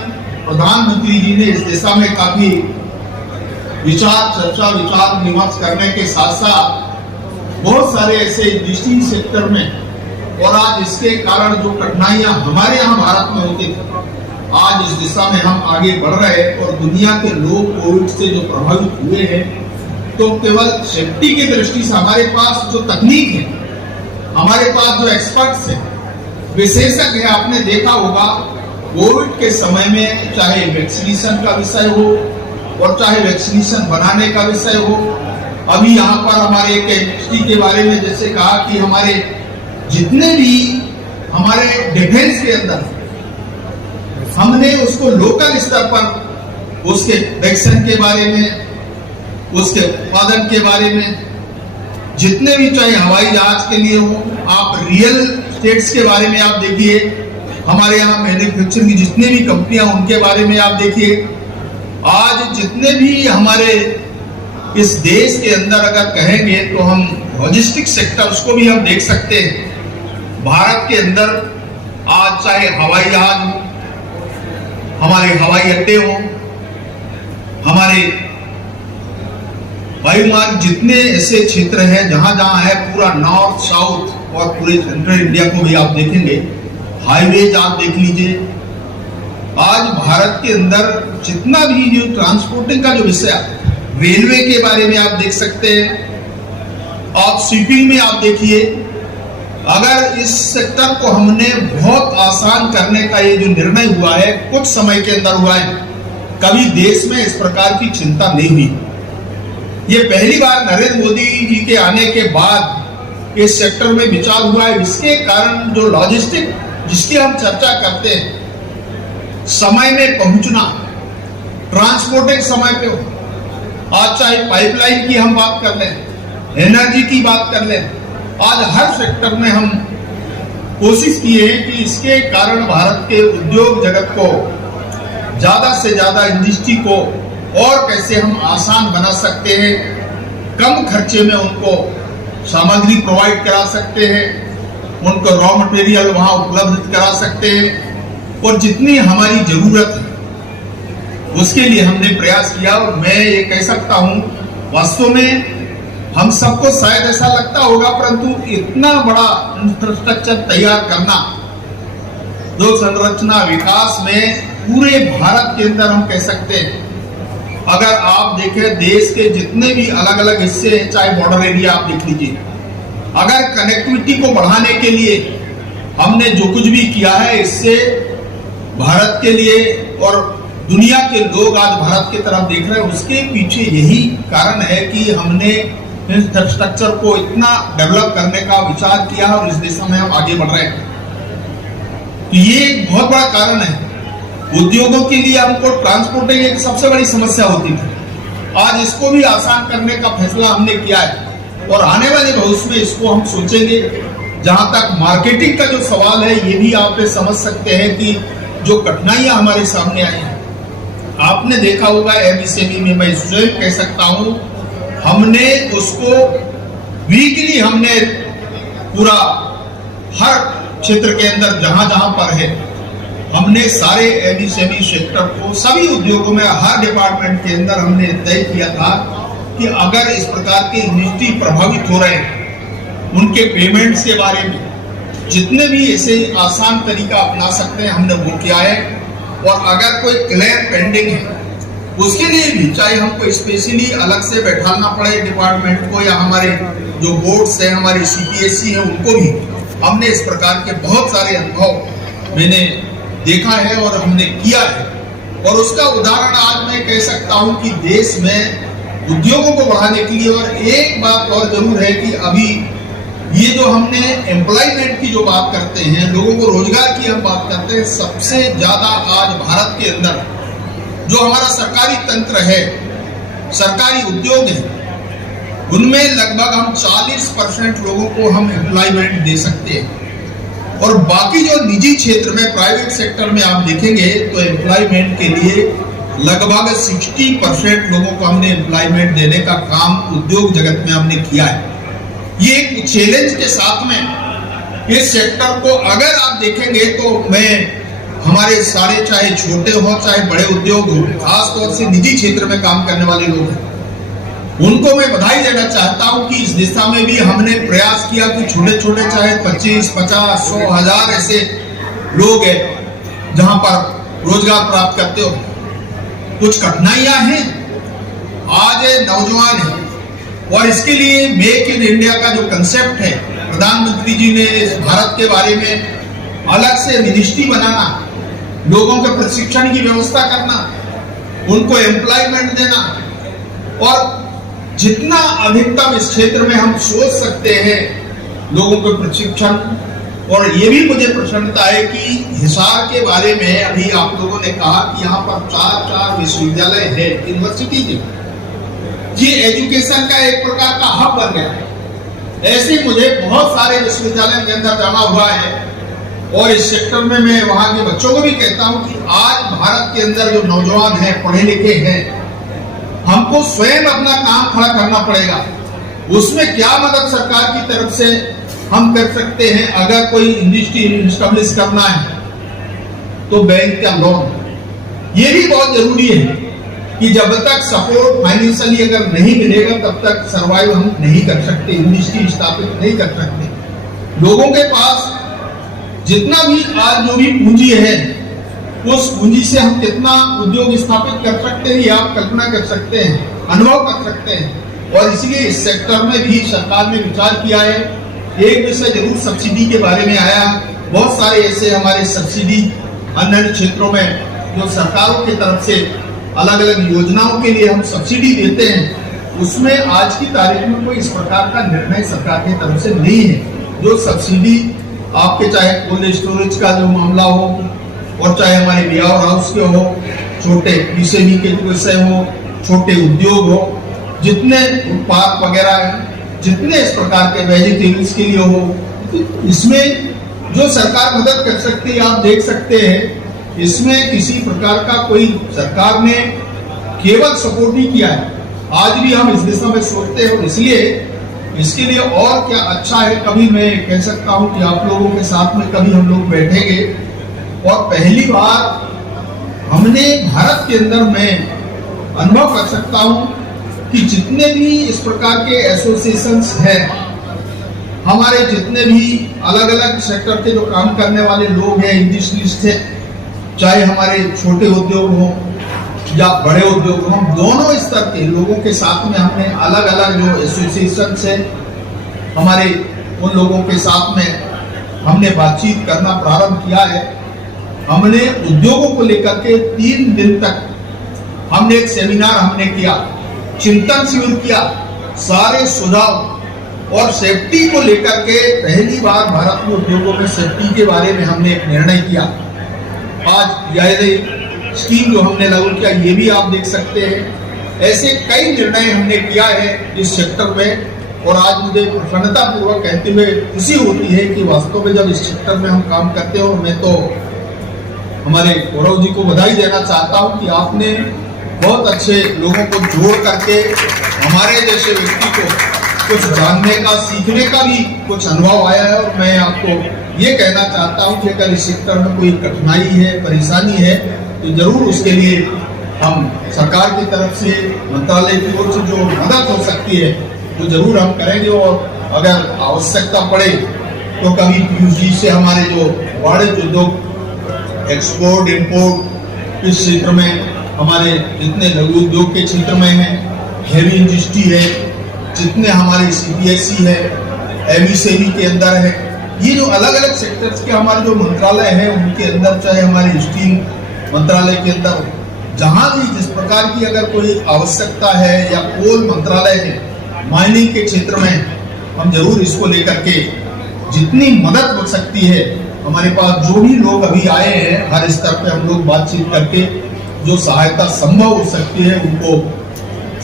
प्रधानमंत्री जी ने इस दिशा में काफी विचार विमर्श करने के साथ साथ बहुत सारे ऐसे इंडस्ट्री सेक्टर में और आज इसके कारण जो कठिनाइयां हमारे यहाँ भारत में होती थी, आज इस दिशा में हम आगे बढ़ रहे हैं और दुनिया के लोग कोविड से जो प्रभावित हुए हैं तो केवल सेफ्टी की दृष्टि से हमारे पास जो तकनीक है, हमारे पास जो एक्सपर्ट्स हैं, विशेषज्ञ है, आपने देखा होगा कोविड के समय में चाहे वैक्सीनेशन का विषय हो और चाहे वैक्सीनेशन बनाने का विषय हो। अभी यहाँ पर हमारे एक इंडस्ट्री के बारे में जैसे कहा कि हमारे जितने भी हमारे डिफेंस के अंदर हमने उसको लोकल स्तर पर उसके वैक्सीन के बारे में, उसके उत्पादन के बारे में, जितने भी चाहे हवाई जहाज के लिए हो, आप रियल स्टेट्स के बारे में आप देखिए, हमारे यहाँ मैन्युफैक्चरिंग की जितनी भी कंपनियां उनके बारे में आप देखिए। आज जितने भी हमारे इस देश के अंदर अगर कहेंगे तो हम लॉजिस्टिक सेक्टर उसको भी हम देख सकते हैं। भारत के अंदर आज चाहे हवाई जहाज हो, हमारे हवाई अड्डे हो, हमारे वायुमार्ग, जितने ऐसे क्षेत्र हैं जहां जहां है पूरा नॉर्थ साउथ और पूरे सेंट्रल इंडिया को भी आप देखेंगे, हाईवेज आप देख लीजिए। आज भारत के अंदर जितना भी जो ट्रांसपोर्टिंग का जो विषय, रेलवे के बारे में आप देख सकते हैं, आप शिपिंग में आप देखिए। अगर इस सेक्टर को हमने बहुत आसान करने का ये जो निर्णय हुआ है, कुछ समय के अंदर हुआ है, कभी देश में इस प्रकार की चिंता नहीं हुई। ये पहली बार नरेंद्र मोदी जी के आने के बाद इस सेक्टर में विचार हुआ है। इसके कारण जो लॉजिस्टिक जिसकी हम चर्चा करते हैं, समय में पहुंचना, ट्रांसपोर्टिंग समय पे हो, आज चाहे पाइपलाइन की हम बात कर लें, एनर्जी की बात कर लें, आज हर सेक्टर में हम कोशिश किए हैं कि इसके कारण भारत के उद्योग जगत को ज्यादा से ज्यादा इंडस्ट्री को और कैसे हम आसान बना सकते हैं, कम खर्चे में उनको सामग्री प्रोवाइड करा सकते हैं, उनको रॉ मटेरियल वहां उपलब्ध करा सकते हैं और जितनी हमारी जरूरत है उसके लिए हमने प्रयास किया। और मैं ये कह सकता हूं, वास्तव में हम सबको शायद ऐसा लगता होगा, परंतु इतना बड़ा इंफ्रास्ट्रक्चर तैयार करना, जो संरचना विकास में पूरे भारत के अंदर हम कह सकते हैं, अगर आप देखें देश के जितने भी अलग अलग हिस्से हैं, चाहे बॉर्डर एरिया आप देख लीजिए, अगर कनेक्टिविटी को बढ़ाने के लिए हमने जो कुछ भी किया है, इससे भारत के लिए और दुनिया के लोग आज भारत की तरफ देख रहे हैं। उसके पीछे यही कारण है कि हमने इंफ्रास्ट्रक्चर को इतना डेवलप करने का विचार किया और इस दिशा में हम आगे बढ़ रहे हैं। तो ये एक बहुत बड़ा कारण है। उद्योगों के लिए हमको ट्रांसपोर्टिंग एक सबसे बड़ी समस्या होती थी, आज इसको भी आसान करने का फैसला हमने किया है और आने वाले भविष्य में इसको हम सोचेंगे। जहां तक मार्केटिंग का जो सवाल है, ये भी आप समझ सकते हैं कि जो कठिनाइयां हमारे सामने आई हैं, आपने देखा होगा एमएसएमई में, मैं स्वयं कह सकता हूं, हमने उसको वीकली हमने पूरा हर क्षेत्र के अंदर जहां जहां पर है, हमने सारे एमएसएमई सेक्टर को, सभी उद्योगों में, हर डिपार्टमेंट के अंदर हमने तय किया था कि अगर इस प्रकार के इंडस्ट्री प्रभावित हो रहे हैं, उनके पेमेंट्स के बारे में जितने भी ऐसे आसान तरीका अपना सकते हैं हमने वो किया है। और अगर कोई क्लेम पेंडिंग है उसके लिए भी चाहे हमको स्पेशली अलग से बैठाना पड़े डिपार्टमेंट को या हमारे जो बोर्ड्स हैं, हमारे CPSE हैं, उनको भी हमने इस प्रकार के बहुत सारे अनुभव मैंने देखा है और हमने किया है। और उसका उदाहरण आज मैं कह सकता हूं कि देश में उद्योगों को बढ़ाने के लिए, और एक बात और जरूर है कि अभी ये जो हमने एम्प्लॉयमेंट की जो बात करते हैं, लोगों को रोजगार की हम बात करते हैं, सबसे ज्यादा आज भारत के अंदर जो हमारा सरकारी तंत्र है, सरकारी उद्योग है, उनमें लगभग हम 40% लोगों को हम एम्प्लॉयमेंट दे सकते हैं। और बाकी जो निजी क्षेत्र में, प्राइवेट सेक्टर में आप देखेंगे तो एम्प्लॉयमेंट के लिए लगभग 60% लोगों को हमने एम्प्लॉयमेंट देने का काम उद्योग जगत में हमने किया है। ये एक चैलेंज के साथ में इस सेक्टर को अगर आप देखेंगे तो मैं हमारे सारे, चाहे छोटे हो चाहे बड़े उद्योग हो, खासतौर से निजी क्षेत्र में काम करने वाले लोग हैं, उनको मैं बधाई देना चाहता हूं कि इस दिशा में भी हमने प्रयास किया कि छोटे छोटे चाहे 25, 50, 100, 1000 ऐसे लोग हैं जहां पर रोजगार प्राप्त करते हो। कुछ कठिनाइयां हैं, आज नौजवान है, और इसके लिए मेक इन इंडिया का जो कंसेप्ट है, प्रधानमंत्री जी ने इस भारत के बारे में अलग से मिनिस्ट्री बनाना, लोगों के प्रशिक्षण की व्यवस्था करना, उनको एम्प्लॉयमेंट देना, और जितना अधिकतम इस क्षेत्र में हम सोच सकते हैं लोगों के प्रशिक्षण। और ये भी मुझे प्रसन्नता है कि हिसार के बारे में अभी आप लोगों ने कहा कि यहाँ पर 4 विश्वविद्यालय है, यूनिवर्सिटी जी, ये एजुकेशन का एक प्रकार का हब बन गया है। ऐसे मुझे बहुत सारे विश्वविद्यालय के अंदर जाना हुआ है, और इस सेक्टर में मैं वहां के बच्चों को भी कहता हूं कि आज भारत के अंदर जो नौजवान हैं, पढ़े लिखे हैं, हमको स्वयं अपना काम खड़ा करना पड़ेगा। उसमें क्या मदद सरकार की तरफ से हम कर सकते हैं? अगर कोई इंडस्ट्री इस्टेब्लिश करना है तो बैंक का लोन, ये भी बहुत जरूरी है कि जब तक सपोर्ट फाइनेंशियली अगर नहीं मिलेगा तब तक सरवाइव हम नहीं कर सकते, इंडस्ट्री स्थापित नहीं कर सकते। लोगों के पास जितना भी आज जो भी पूंजी है, उस पूंजी से हम कितना उद्योग स्थापित कर सकते हैं, ये आप कल्पना कर सकते हैं, अनुभव कर सकते हैं। और इसलिए इस सेक्टर में भी सरकार ने विचार किया है। एक विषय जरूर सब्सिडी के बारे में आया, बहुत सारे ऐसे हमारे सब्सिडी अन्य क्षेत्रों में जो सरकारों की तरफ से अलग अलग योजनाओं के लिए हम सब्सिडी देते हैं, उसमें आज की तारीख में कोई इस प्रकार का निर्णय सरकार की तरफ से नहीं है। जो सब्सिडी आपके चाहे कोल्ड स्टोरेज का जो मामला हो, और चाहे हमारे वेयर हाउस के हो, छोटे पीसीबी के विषय हो, छोटे उद्योग हो, जितने उत्पाद वगैरह हैं, जितने इस प्रकार के वेजिटेबल्स के लिए हो, तो इसमें जो सरकार मदद कर सकती है आप देख सकते हैं। इसमें किसी प्रकार का कोई सरकार ने केवल सपोर्ट नहीं किया है, आज भी हम इस दिशा में सोचते हैं। और इसलिए इसके लिए और क्या अच्छा है, कभी मैं कह सकता हूं कि आप लोगों के साथ में कभी हम लोग बैठेंगे, और पहली बार हमने भारत के अंदर मैं अनुभव कर सकता हूं कि जितने भी इस प्रकार के एसोसिएशंस हैं, हमारे जितने भी अलग अलग सेक्टर के जो काम करने वाले लोग हैं, इंडस्ट्रीज थे, चाहे हमारे छोटे उद्योग हो या बड़े उद्योग हो, हम दोनों स्तर के लोगों के साथ में हमने अलग अलग जो एसोसिएशन है हमारे, उन लोगों के साथ में हमने बातचीत करना प्रारंभ किया है। हमने उद्योगों को लेकर के 3 दिन तक हमने एक सेमिनार हमने किया, चिंतन शिविर किया, सारे सुझाव और सेफ्टी को लेकर के पहली बार भारत में उद्योगों में सेफ्टी के बारे में हमने एक निर्णय किया। आज यह स्कीम जो हमने लागू किया, ये भी आप देख सकते हैं। ऐसे कई निर्णय हमने किया है इस सेक्टर में, और आज मुझे प्रसन्नता पूर्वक कहते हुए खुशी होती है कि वास्तव में जब इस सेक्टर में हम काम करते हैं, और मैं तो हमारे गौरव जी को बधाई देना चाहता हूं कि आपने बहुत अच्छे लोगों को जोड़ करके हमारे जैसे व्यक्ति को कुछ जानने का, सीखने का भी कुछ अनुभव आया है। और मैं आपको ये कहना चाहता हूं कि अगर इस सेक्टर में कोई कठिनाई है, परेशानी है, तो जरूर उसके लिए हम सरकार की तरफ से, मंत्रालय की ओर से जो मदद हो सकती है वो जरूर हम करेंगे। और अगर आवश्यकता पड़े तो कभी पीयूष जी से हमारे जो वाणिज्य उद्योग, एक्सपोर्ट, इंपोर्ट इस क्षेत्र में हमारे जितने लघु उद्योग के क्षेत्र में है, हेवी इंडस्ट्री है, जितने हमारे सीबीएसई है, एमईसीबी के अंदर है, ये जो अलग अलग सेक्टर्स के हमारे जो मंत्रालय हैं उनके अंदर, चाहे हमारे स्टील मंत्रालय के अंदर, जहां भी जिस प्रकार की अगर कोई आवश्यकता है, या कोल मंत्रालय है माइनिंग के क्षेत्र में, हम जरूर इसको लेकर के जितनी मदद हो सकती है, हमारे पास जो भी लोग अभी आए हैं हर स्तर पे हम लोग बातचीत करके जो सहायता संभव हो सकती है उनको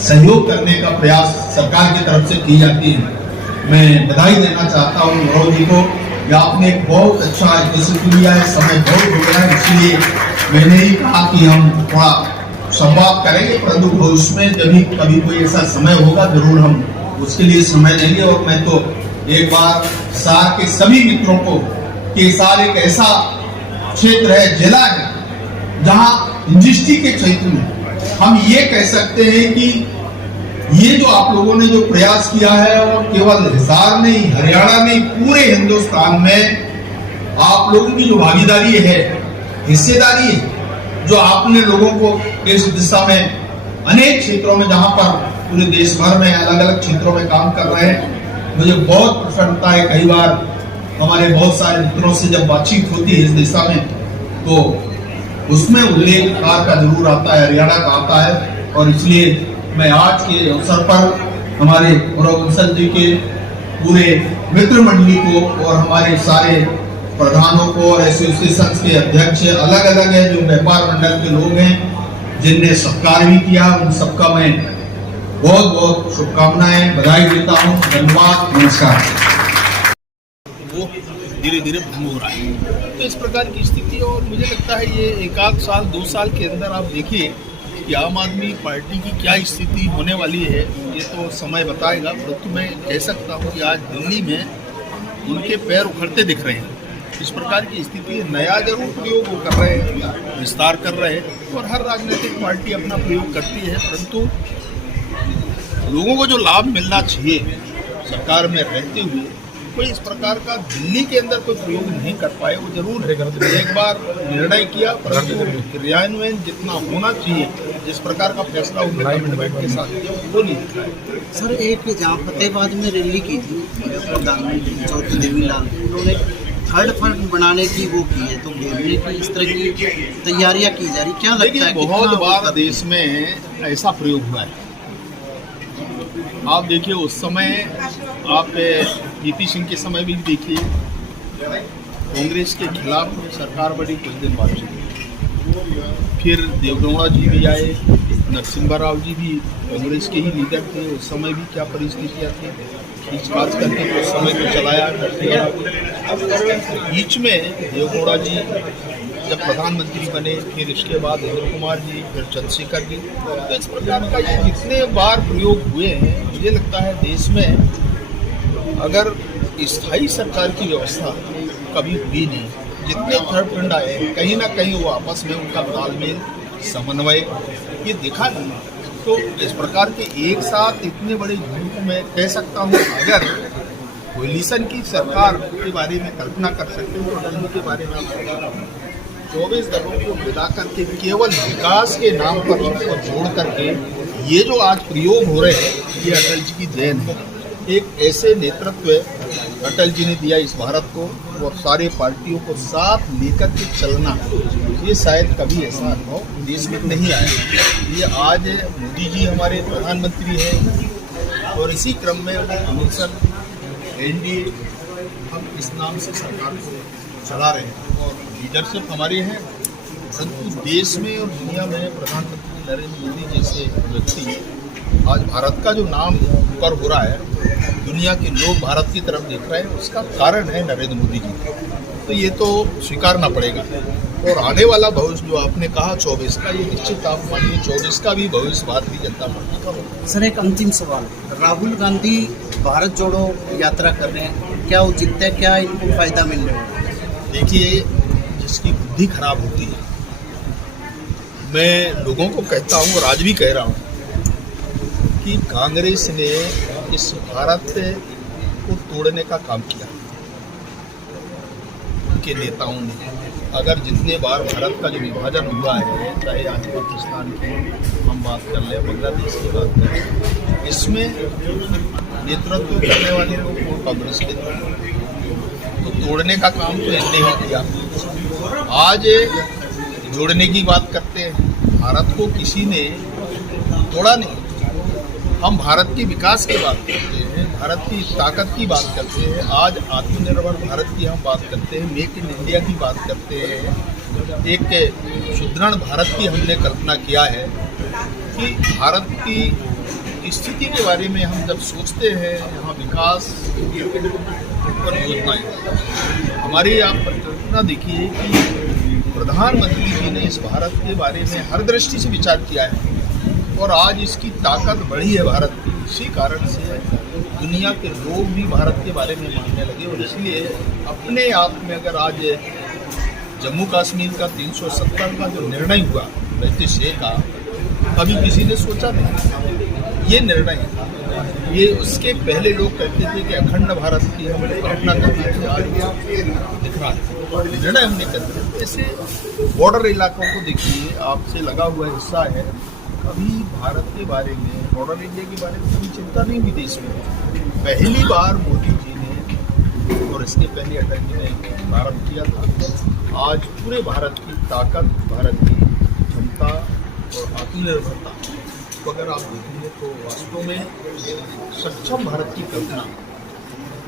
सहयोग करने का प्रयास सरकार की तरफ से की जाती है। मैं बधाई देना चाहता हूँ गौरव जी को, या आपने एक बहुत अच्छा डिसीजन लिया है। समय बहुत हो गया है, इसलिए मैंने ही कहा कि हम थोड़ा संवाद करेंगे, परंतु भविष्य में जब भी कभी कोई ऐसा समय होगा जरूर हम उसके लिए समय देंगे। और मैं तो एक बार सार के सभी मित्रों को कि सार एक ऐसा क्षेत्र है, जिला है, जहां इंडस्ट्री के क्षेत्र में हम ये कह सकते हैं कि ये जो आप लोगों ने जो प्रयास किया है, और केवल हिसार नहीं, हरियाणा नहीं, पूरे हिंदुस्तान में आप लोगों की जो भागीदारी है, हिस्सेदारी है, जो आपने लोगों को इस दिशा में अनेक क्षेत्रों में, जहां पर पूरे देश भर में अलग अलग क्षेत्रों में काम कर रहे हैं, मुझे बहुत प्रसन्नता है। कई बार हमारे बहुत सारे मित्रों से जब बातचीत होती है इस दिशा में, तो उसमें उल्लेख कार का जरूर आता है, हरियाणा का आता है। और इसलिए मैं आज के अवसर पर हमारे गौरव बंसल जी के पूरे मित्र मंडली को और हमारे सारे प्रधानों को और एसोसिएशन के अध्यक्ष अलग अलग है, जो व्यापार मंडल के लोग हैं जिनने सत्कार भी किया, उन सबका मैं बहुत बहुत शुभकामनाएं, बधाई देता हूँ। धन्यवाद, नमस्कार। वो धीरे धीरे भंग हो रहा है। तो इस प्रकार की स्थिति, और मुझे लगता है ये एक आध साल 2 साल के अंदर आप देखिए कि आम आदमी पार्टी की क्या स्थिति होने वाली है, ये तो समय बताएगा। परंतु मैं कह सकता हूँ कि आज दिल्ली में उनके पैर उखड़ते दिख रहे हैं। इस प्रकार की स्थिति, नया जरूर प्रयोग वो कर रहे हैं, विस्तार कर रहे हैं, और हर राजनीतिक पार्टी अपना प्रयोग करती है, परंतु लोगों को जो लाभ मिलना चाहिए सरकार में रहते हुए, कोई इस प्रकार का दिल्ली के अंदर कोई प्रयोग नहीं कर पाए। वो जरूर एक बार निर्णय किया, परंतु क्रियान्वयन जितना होना चाहिए, जिस प्रकार का फैसला उन्होंने के साथ किया, वो नहीं किया। सर, एक जहाँ फतेहाबाद में रैली की थी प्रधानमंत्री चौधरी देवीलाल, उन्होंने थर्ड फ्रंट बनाने की वो की है, तो घेरने की इस तरह की तैयारियां की जा रही, क्या लगता है? बहुत बार देश में ऐसा प्रयोग हुआ है। आप देखिए, उस समय आप वीपी सिंह के समय भी देखिए, कांग्रेस के खिलाफ सरकार बड़ी कुछ दिन बाद चली। फिर देवगौड़ा जी भी आए, नरसिम्हा राव जी भी कांग्रेस के ही लीडर थे, उस समय भी क्या परिस्थितियाँ थी, खींचतान करके उस समय को चलाया। बीच में देवगौड़ा जी जब प्रधानमंत्री बने, फिर इसके बाद इंद्र कुमार जी, फिर चंद्रशेखर जी, तो इस प्रकार का ये जितने बार प्रयोग हुए हैं, मुझे लगता है देश में अगर स्थायी सरकार की व्यवस्था कभी हुई नहीं। जितने थर्ड फ्रंट आए, कहीं ना कहीं वो आपस में उनका तालमेल, समन्वय ये दिखा नहीं। तो इस प्रकार के एक साथ इतने बड़े झुंड में कह सकता हूँ, अगर कोलिशन की सरकार के बारे में कल्पना कर सकते हो, तो दिल्ली के बारे में 24 दलों को मिला करके केवल विकास के नाम पर उनको जोड़ करके ये जो आज प्रयोग हो रहे हैं, ये अटल जी की देन है। एक ऐसे नेतृत्व अटल जी ने दिया इस भारत को, और सारे पार्टियों को साथ लेकर के चलना, ये शायद कभी ऐसा अनुभव देश में नहीं आया। ये आज मोदी जी हमारे प्रधानमंत्री हैं, और इसी क्रम में मिशन एनडीए, हम इस नाम से सरकार को चला रहे हैं, और लीडरशिप हमारी है। परंतु देश में और दुनिया में प्रधानमंत्री नरेंद्र मोदी जैसे व्यक्ति, आज भारत का जो नाम ऊपर हो रहा है, दुनिया के लोग भारत की तरफ देख रहे हैं, उसका कारण है नरेंद्र मोदी जी। तो ये तो स्वीकारना पड़ेगा। और आने वाला भविष्य जो आपने कहा 24 का, ये निश्चित आप मानिए 24 का भी भविष्य भारतीय जनता पार्टी का होगा। सर, एक अंतिम सवाल, राहुल गांधी भारत जोड़ो यात्रा कर रहे हैं, क्या उचित है, क्या इनको फायदा मिलने वाला? देखिए, जिसकी बुद्धि खराब होती है, मैं लोगों को कहता हूँ और आज भी कह रहा हूँ कि कांग्रेस ने इस भारत को तोड़ने का काम किया, उनके नेताओं ने। अगर जितने बार भारत का जो विभाजन हुआ है, चाहे आज पाकिस्तान की हम बात कर लें, बांग्लादेश की बात करें, इसमें नेतृत्व करने वाले लोग वो कांग्रेस के थे। तो तोड़ने का काम तो इनने ही किया। आज जोड़ने की बात करते हैं। भारत को किसी ने तोड़ा नहीं। हम भारत के विकास की बात करते हैं, भारत की ताकत की बात करते हैं। आज आत्मनिर्भर भारत की हम बात करते हैं, मेक इन इंडिया की बात करते हैं। एक सुदृढ़ भारत की हमने कल्पना किया है कि भारत की स्थिति के बारे में हम जब सोचते हैं, यहाँ विकास और योजनाएं हमारी, आप परिकल्पना देखिए कि प्रधानमंत्री जी ने इस भारत के बारे में हर दृष्टि से विचार किया है और आज इसकी ताकत बढ़ी है भारत की। इसी कारण से दुनिया के लोग भी भारत के बारे में मानने लगे और इसलिए अपने आप में अगर आज जम्मू कश्मीर का 370 का जो निर्णय हुआ 35A का, अभी किसी ने सोचा नहीं ये निर्णय। ये उसके पहले लोग कहते थे कि अखंड भारत की हम कल्पना करते थे, आज दिख रहा है निर्णय हमने कर दिया। ऐसे बॉर्डर इलाकों को देखिए, आपसे लगा हुआ हिस्सा है, अभी भारत के बारे में, बॉर्डर एरिया के बारे में कभी चिंता नहीं हुई देश में। पहली बार मोदी जी ने और इसके पहले अटल जी ने प्रारंभ किया था। आज पूरे भारत की ताकत, भारत की क्षमता और आत्मनिर्भरता को अगर आप देखेंगे तो वास्तव में सक्षम भारत की कल्पना,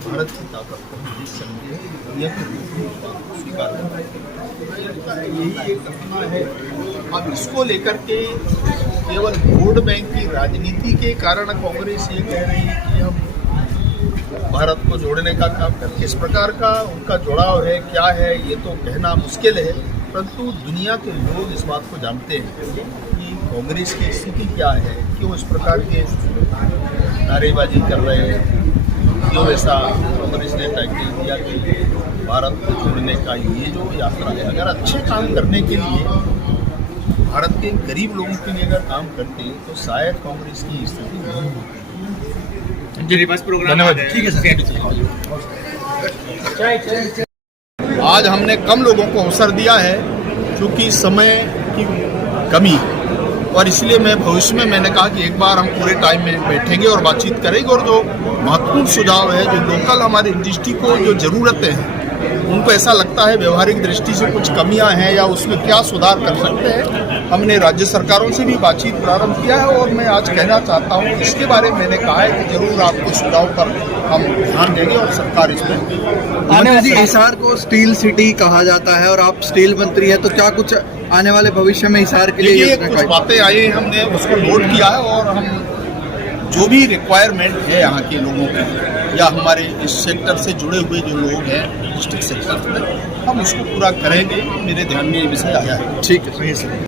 भारत की ताकत को हम देख सकते हैं। दुनिया के लोग स्वीकार करते हैं, यही एक कल्पना है। अब इसको लेकर के केवल वोट बैंक की राजनीति के कारण कांग्रेस ये कह रही है कि हम भारत को जोड़ने का काम करते। किस प्रकार का उनका जुड़ाव है, क्या है, ये तो कहना मुश्किल है, परंतु दुनिया के लोग इस बात को जानते हैं कि कांग्रेस की स्थिति क्या है, क्यों इस प्रकार के नारेबाजी कर रहे हैं, क्यों ऐसा कांग्रेस ने टैकल किया कि भारत को जोड़ने का ये जो यात्रा है। अगर अच्छे काम करने के लिए, भारत के गरीब लोगों के लिए अगर काम करते तो शायद कांग्रेस की स्थिति नहीं होती। धन्यवाद। ठीक है सर। आज हमने कम लोगों को अवसर दिया है क्योंकि समय की कमी है और इसलिए मैं भविष्य में मैंने कहा कि एक बार हम पूरे टाइम में बैठेंगे और बातचीत करेंगे और जो महत्वपूर्ण सुझाव है, जो लोकल हमारी इंडस्ट्री को जो ज़रूरतें हैं, उनको ऐसा लगता है व्यवहारिक दृष्टि से कुछ कमियां हैं या उसमें क्या सुधार कर सकते हैं, हमने राज्य सरकारों से भी बातचीत प्रारंभ किया है। और मैं आज कहना चाहता हूँ इसके बारे में मैंने कहा है कि जरूर आपको सुझाव पर हम ध्यान देंगे और सरकार इसमें आने वाली हिसार को स्टील सिटी कहा जाता है और आप स्टील मंत्री हैं, तो क्या कुछ आने वाले भविष्य में हिसार के लिए कुछ बातें आई हैं, हमने उसको नोट किया है और हम जो भी रिक्वायरमेंट है यहाँ के लोगों की या हमारे इस सेक्टर से जुड़े हुए जो लोग हैं डिस्ट्रिक्ट सेक्टर में, हम उसको पूरा करेंगे। मेरे ध्यान में ये विषय आया है। ठीक है।